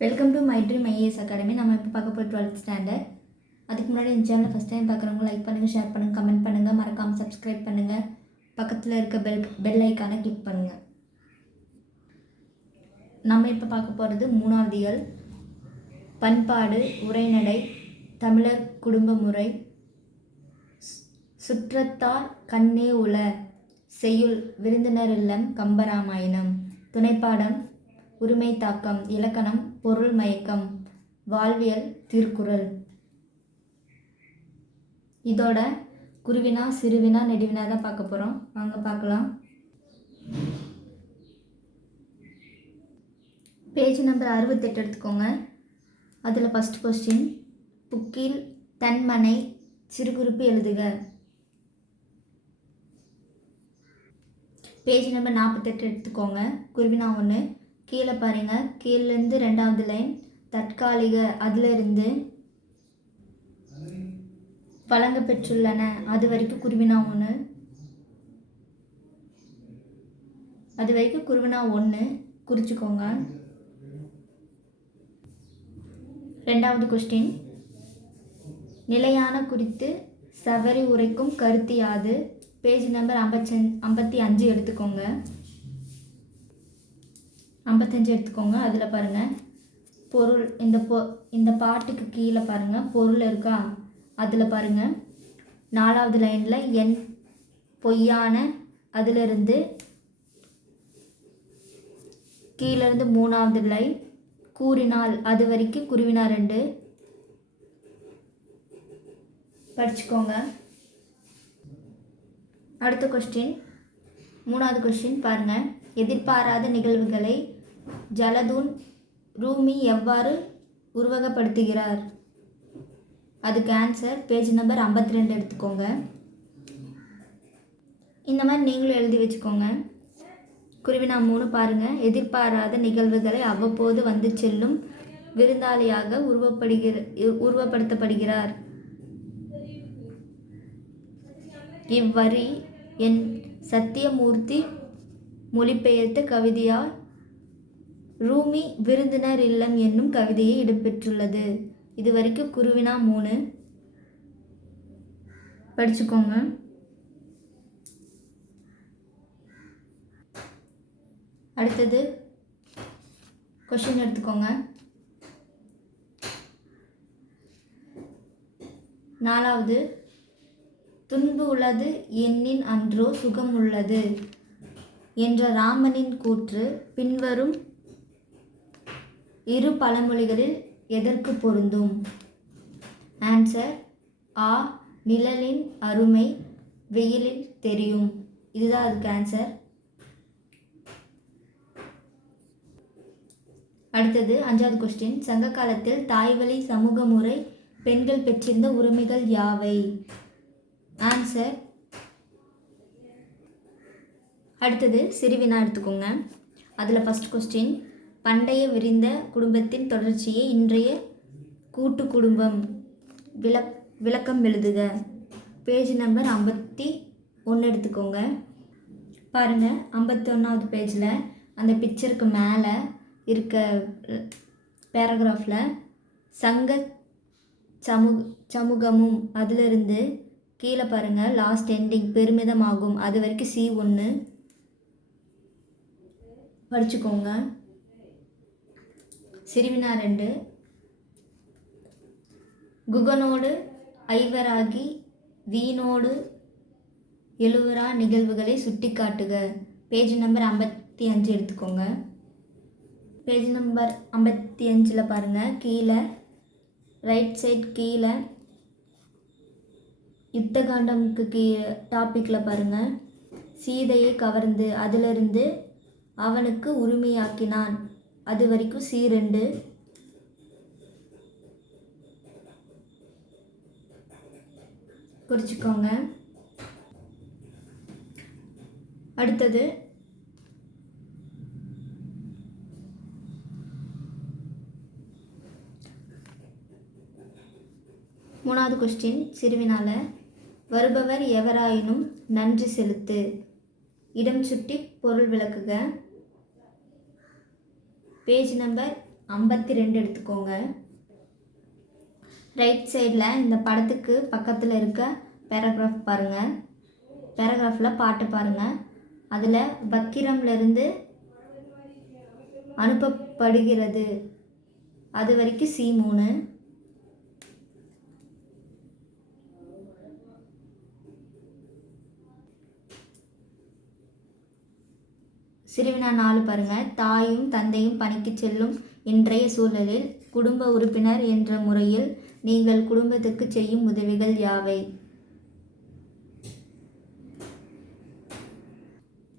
Welcome to my dream IAS academy நம்ம இப்போ பார்க்க போகிற டுவெல்த் ஸ்டாண்டர்ட் அதுக்கு முன்னாடி இந்த சேனல் ஃபஸ்ட் டைம் பார்க்குறவங்க லைக் பண்ணுங்கள் ஷேர் பண்ணுங்கள் கமெண்ட் பண்ணுங்கள் மறக்காமல் சப்ஸ்கிரைப் பண்ணுங்கள் பக்கத்தில் இருக்க பெல் பெல் ஐக்கானை கிளிக் பண்ணுங்கள் நம்ம இப்போ பார்க்க போகிறது மூணாவதிகள் பண்பாடு உரைநடை தமிழர் குடும்ப முறை. சு- சுற்றத்தார் கண்ணே உல செய்யுள் விருந்தினர் இல்லம் கம்பராமாயணம். துணைப்பாடம் உரிமை தாக்கம் இலக்கணம் பொருள் மயக்கம் வாழ்வியல் திருக்குறள். இதோட குருவினா சிறுவினா நெடுவினா தான் பார்க்க போகிறோம் வாங்க பார்க்கலாம். பேஜ் நம்பர் அறுபத்தெட்டு எடுத்துக்கோங்க. அதில் ஃபஸ்ட் கொஸ்டின் புக்கில் தன்மனை சிறுகுறிப்பு எழுதுக? பேஜ் நம்பர் நாற்பத்தெட்டு எடுத்துக்கோங்க. குருவினா ஒன்று கீழே பாருங்க. கீழேருந்து ரெண்டாவது லைன் தற்காலிக அதிலிருந்து வழங்க பெற்றுள்ளன. அது வரைக்கும் குருவினா ஒன்று அது வரைக்கும் குருவினா ஒன்று குறிச்சிக்கோங்க. ரெண்டாவது கொஸ்டின் நிலையான குறித்து சவரி உரைக்கும் கருத்து யாது? பேஜ் நம்பர் ஐம்பத்தி ஐம்பத்தி அஞ்சு எடுத்துக்கோங்க. ஐம்பத்தஞ்சு எடுத்துக்கோங்க அதில் பாருங்கள் பொருள் இந்த பொ இந்த பாட்டுக்கு கீழே பாருங்கள் பொருள் இருக்கா? அதில் பாருங்கள் நாலாவது லைனில் என் பொய்யான அதிலிருந்து கீழேருந்து மூணாவது லைன் கூறினால் அது வரைக்கும் குருவினா ரெண்டு. படிச்சுக்கோங்க. அடுத்த கொஸ்டின் மூணாவது கொஸ்டின் பாருங்கள் எதிர்பாராத நிகழ்வுகளை ஜலதூன் ரூமி எவ்வாறு உருவகப்படுத்துகிறார்? அதுக்கு ஆன்சர் பேஜ் நம்பர் ஐம்பத்தி ரெண்டு எடுத்துக்கோங்க. இந்த மாதிரி நீங்களும் எழுதி வச்சுக்கோங்க. குருவினா மூணு பாருங்கள் எதிர்பாராத நிகழ்வுகளை அவ்வப்போது வந்து செல்லும் விருந்தாளியாக உருவப்படுகிற உருவப்படுத்தப்படுகிறார். இவ்வரி என் சத்தியமூர்த்தி மொழிபெயர்த்த கவிதையால் ரூமி விருந்தினர் இல்லம் என்னும் கவிதையை இடம்பெற்றுள்ளது. இது வரைக்கும் குருவினா மூணு. படிச்சுக்கோங்க. அடுத்தது கொஷின் எடுத்துக்கோங்க. நாலாவது துன்பு உள்ளது எண்ணின் அன்றோ சுகம் உள்ளது என்ற ராமனின் கூற்று பின்வரும் இரு பழமொழிகளில் எதற்கு பொருந்தும்? ஆன்சர் ஆ நிழலின் அருமை வெயிலில் தெரியும். இதுதான் அதுக்கு ஆன்சர் அடுத்தது அஞ்சாவது கொஸ்டின் சங்க காலத்தில் தாய்வழி சமூக முறை பெண்கள் பெற்றிருந்த உரிமைகள் யாவை? ஆன்சர் அடுத்தது சிறுவினா எடுத்துக்கோங்க. அதில் ஃபஸ்ட் கொஸ்டின் பண்டைய விரிந்த குடும்பத்தின் தொடர்ச்சியை இன்றைய கூட்டு குடும்பம் விளக் விளக்கம் எழுதுக. பேஜ் நம்பர் ஐம்பத்தி ஒன்று எடுத்துக்கோங்க. பாருங்கள் ஐம்பத்தி ஒன்றாவது பேஜில் அந்த பிக்சருக்கு மேலே இருக்க பேராகிராஃபில் சங்க சமூ சமூகமும் அதிலிருந்து கீழே பாருங்கள் லாஸ்ட் எண்டிங் பெருமிதமாகும். அது வரைக்கும் சி ஒன்று படிச்சுக்கோங்க. சிறுவினா ரெண்டு. குகனோடு ஐவராகி வீணோடு எழுவரா நிகழ்வுகளை சுட்டிக்காட்டுக. பேஜ் நம்பர் ஐம்பத்தி அஞ்சு எடுத்துக்கோங்க. பேஜ் நம்பர் ஐம்பத்தி அஞ்சில் பாருங்கள் கீழே ரைட் சைட் கீழே யுத்தகாண்டமுக்கு கீழே டாப்பிக்கில் பாருங்கள் சீதையை கவர்ந்து அதிலிருந்து அவனுக்கு உரிமையாக்கினான். அது வரைக்கும் சி ரெண்டு. குறிச்சிக்கோங்க. அடுத்தது. மூணாவது கொஸ்டின் சிறுவினால. வருபவர் எவராயினும் நன்றி செலுத்து. இடம் சுட்டி பொருள் விளக்குக. பேஜ் நம்பர் ஐம்பத்தி ரெண்டு எடுத்துக்கோங்க. ரைட் சைடில் இந்த படத்துக்கு பக்கத்தில் இருக்க பேராகிராஃப் பாருங்கள் பேராகிராஃபில் பாட்டு பாருங்கள் அதில் பக்கிரம்லேருந்து அனுப்பப்படுகிறது. அது வரைக்கும் சி மூணு. சிறுவினா நாலு பாருங்கள் தாயும் தந்தையும் பணிக்கு செல்லும் இன்றைய சூழலில் குடும்ப உறுப்பினர் என்ற முறையில் நீங்கள் குடும்பத்துக்கு செய்யும் உதவிகள் யாவை?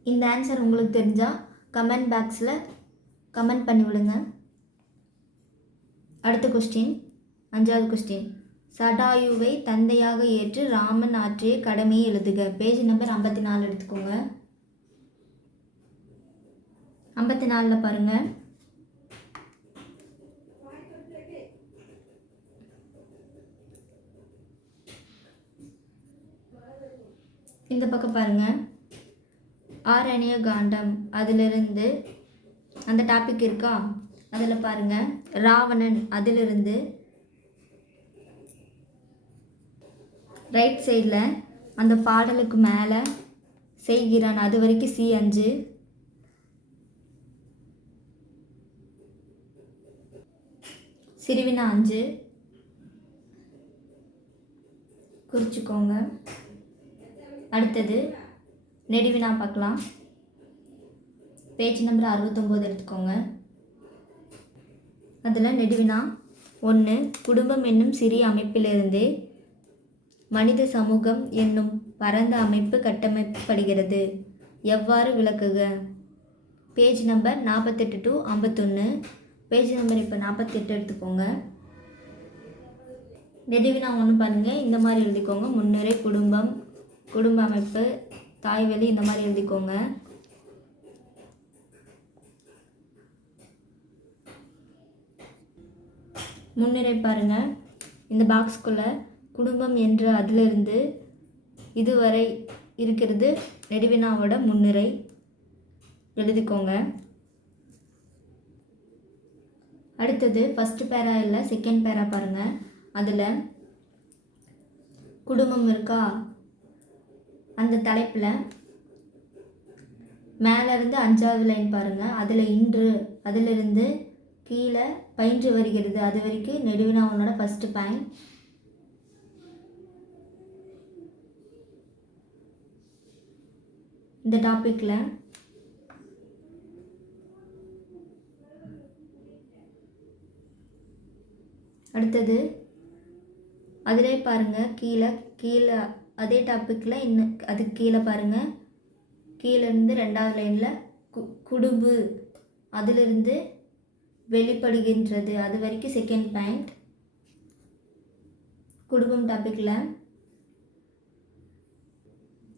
இந்த ஆன்சர் உங்களுக்கு தெரிஞ்சால் கமெண்ட் பாக்ஸில் கமெண்ட் பண்ணி விடுங்க. அடுத்த கொஸ்டின் அஞ்சாவது கொஸ்டின் சடாயுவை தந்தையாக ஏற்று ராமன் ஆற்றிய கடமையை எழுதுக. பேஜ் நம்பர் ஐம்பத்தி நாலு எடுத்துக்கோங்க. ஐம்பத்தி நாலில் பாருங்கள் இந்த பக்கம் பாருங்கள் ஆரண்ய காண்டம். அதிலிருந்து அந்த டாபிக் இருக்கா? அதில் பாருங்கள் ராவணன் அதிலிருந்து ரைட் சைடில் அந்த பாடலுக்கு மேலே செய்கிறான். அது வரைக்கும் சி அஞ்சு. சிறுவினா அஞ்சு. குறிச்சிக்கோங்க. அடுத்தது நெடுவினா பார்க்கலாம். பேஜ் நம்பர் அறுபத்தொம்போது எடுத்துக்கோங்க. அதில் நெடுவினா ஒன்று குடும்பம் என்னும் சிறிய அமைப்பிலிருந்து மனித சமூகம் என்னும் பரந்த அமைப்பு கட்டமைக்கப்படுகிறது. எவ்வாறு விளக்குக? பேஜ் நம்பர் நாற்பத்தெட்டு டு ஐம்பத்தொன்று பேஜ் நம்பர் இப்போ நாற்பத்தெட்டு எடுத்துக்கோங்க. நெடுவினா ஒன்று பாருங்கள் இந்த மாதிரி எழுதிக்கோங்க. முன்னுரை குடும்பம் குடும்ப அமைப்பு தாய்வெளி இந்த மாதிரி எழுதிக்கோங்க. முன்னுரை பாருங்கள் இந்த பாக்ஸ்குள்ளே குடும்பம் என்ற அதிலிருந்து இதுவரை இருக்கிறது நெடுவினாவோட முன்னுரை எழுதிக்கோங்க. அடுத்தது ஃபஸ்ட்டு பேரா இல்லை செகண்ட் பேரா பாருங்கள் அதில் குடும்பம் இருக்கா? அந்த தலைப்பில் மேலேருந்து அஞ்சாவது லைன் பாருங்கள் அதில் இன்று அதிலிருந்து கீழே பயின்று வருகிறது. அது வரைக்கும் நெடுவினாவனோட ஃபஸ்ட்டு பாயிண்ட் இந்த டாப்பிக்கில் அடுத்தது அதிலே பாருங்கள் கீழே கீழே அதே டாப்பிக்கில் இன்னும் அதுக்கு கீழே பாருங்கள் கீழேருந்து ரெண்டாவது லைனில் கு குடும்பு. அதிலிருந்து வெளிப்படுகின்றது. அது வரைக்கும் செகண்ட் பாயிண்ட் குடும்பம் டாப்பிக்கில்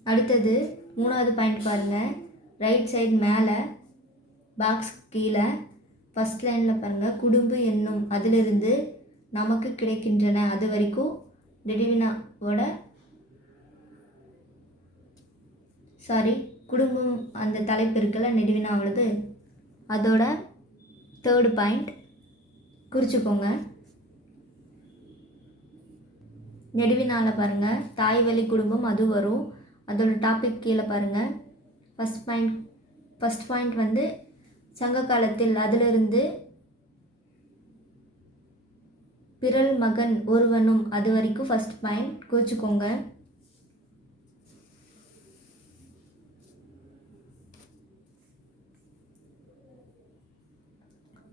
அடுத்தது மூணாவது பாயிண்ட் பாருங்கள் ரைட் சைடு மேலே பாக்ஸ் கீழே ஃபஸ்ட் லைனில் பாருங்கள் குடும்பு என்னும் அதிலிருந்து நமக்கு கிடைக்கின்றன. அது வரைக்கும் நெடுவினாவோட சாரி குடும்பம் அந்த தலைப்பு இருக்குல்ல நெடுவினாவோடது அதோட தேர்டு பாயிண்ட் குறிச்சுக்கோங்க. நெடுவினால பாருங்கள் தாய் வழி குடும்பம் அது வரும். அதோட டாபிக் கீழே பாருங்கள் ஃபஸ்ட் பாயிண்ட் ஃபஸ்ட் பாயிண்ட் வந்து சங்க காலத்தில் அதிலிருந்து பிறல் மகன் ஒருவனும் அது வரைக்கும் ஃபஸ்ட் பாயிண்ட் குறிச்சுக்கோங்க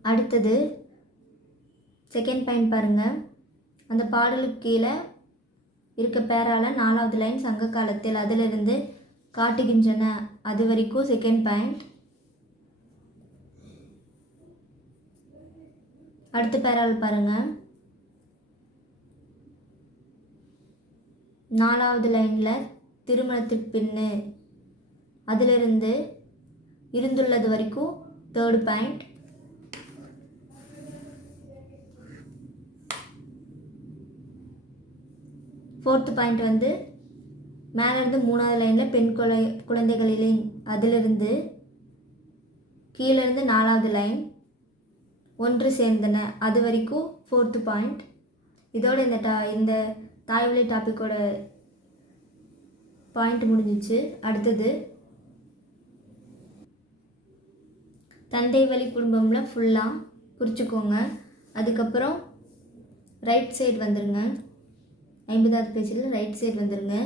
அடுத்தது செகண்ட் பாயிண்ட் பாருங்கள் அந்த பாடலுக்கு கீழே இருக்க பேரால நாலாவது லைன் சங்க காலத்தில் அதிலிருந்து காட்டுகின்றன. அது வரைக்கும் செகண்ட் பாயிண்ட் அடுத்த பேரால் பாருங்கள் நாலாவது லைனில் திருமணத்துக்கு பின்னு. அதிலிருந்து இருந்துள்ளது வரைக்கும் தேர்டு பாயிண்ட் ஃபோர்த்து பாயிண்ட் வந்து மேலேருந்து மூணாவது லைனில் பெண் குழை குழந்தைகளிலே அதிலிருந்து கீழேருந்து நாலாவது லைன் ஒன்று சேர்ந்தன. அது வரைக்கும் ஃபோர்த்து பாயிண்ட் இதோட இந்த டா இந்த தாய்வழி டாப்பிக்கோட பாயிண்ட் முடிஞ்சிச்சு. அடுத்தது தந்தை வழி குடும்பம்ல ஃபுல்லாக குறிச்சிக்கோங்க அதுக்கப்புறம் ரைட் சைடு வந்துடுங்க ஐம்பதாவது பேஜில் ரைட் சைடு வந்துடுங்க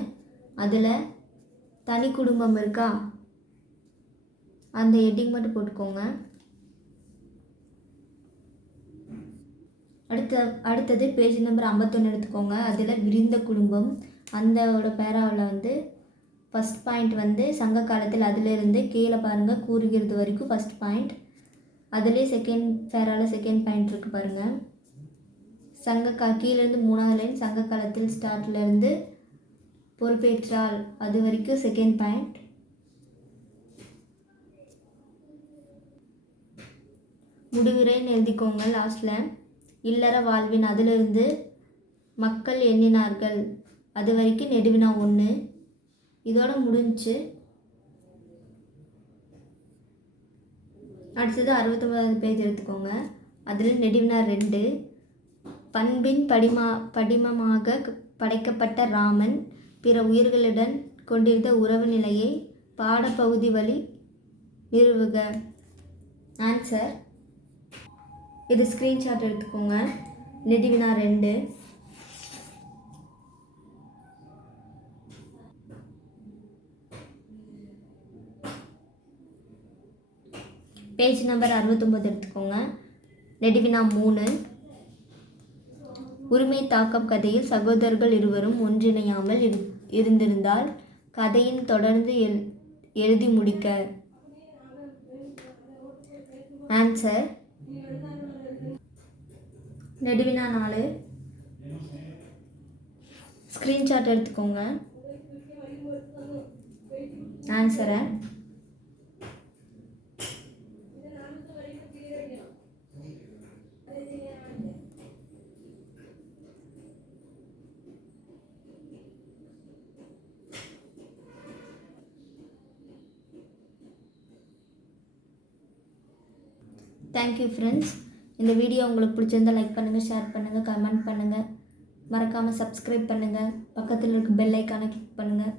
அதில் தனி குடும்பம் இருக்கா? அந்த ஹெட்டிங் மட்டும் போட்டுக்கோங்க. அடுத்த அடுத்தது பேஜ் நம்பர் ஐம்பத்தொன்று எடுத்துக்கோங்க. அதில் விரிந்த குடும்பம். அந்தோட பேராவில் வந்து ஃபஸ்ட் பாயிண்ட் வந்து சங்க காலத்தில் அதிலிருந்து கீழே பாருங்கள் கூறுகிறது வரைக்கும் ஃபஸ்ட் பாயிண்ட் அதுலேயே செகண்ட் பேராவில் செகண்ட் பாயிண்ட் இருக்குது பாருங்கள் சங்க கா கீழேருந்து மூணாவது லைன் சங்க காலத்தில் ஸ்டார்ட்லேருந்து பொறுப்பேற்றால் அது வரைக்கும் செகண்ட் பாயிண்ட் முடிவுரைன்னு எழுதிக்கோங்க லாஸ்ட்டில் இல்லற வாழ்வின் அதிலிருந்து மக்கள் எண்ணினார்கள். அது வரைக்கும் நெடுவினா ஒன்று இதோட முடிஞ்சுச்சு அடுத்தது அறுபத்தொம்பதாவது பேஜ் எடுத்துக்கோங்க. அதில் நெடுவினா ரெண்டு. பண்பின் படிமா படிமமாக படைக்கப்பட்ட ராமன் பிற உயிர்களுடன் கொண்டிருந்த உறவு நிலையை பாடப்பகுதி வழி நிறுவுக. ஆன்சர் இது ஸ்க்ரீன்ஷாட் எடுத்துக்கோங்க. நெடிவினா ரெண்டு. பேஜ் நம்பர் அறுபத்தொம்போது எடுத்துக்கோங்க. நெடிவினா மூணு. உரிமை தாக்கம் கதையில் சகோதரர்கள் இருவரும் ஒன்றிணையாமல் இரு இருந்திருந்தால் கதையின் தொடர்ந்து எல் எழுதி முடிக்க. ஆன்சர் நெடுவினா நாலு. ஸ்க்ரீன்ஷாட் எடுத்துக்கோங்க. ஆன்சரை தேங்க்யூ ஃப்ரெண்ட்ஸ் இந்த வீடியோ உங்களுக்கு பிடிச்சிருந்தா லைக் பண்ணுங்கள் ஷேர் பண்ணுங்கள் கமெண்ட் பண்ணுங்கள் மறக்காமல் சப்ஸ்கிரைப் பண்ணுங்கள் பக்கத்தில் இருக்க பெல் ஐக்கானை கிளிக் பண்ணுங்கள்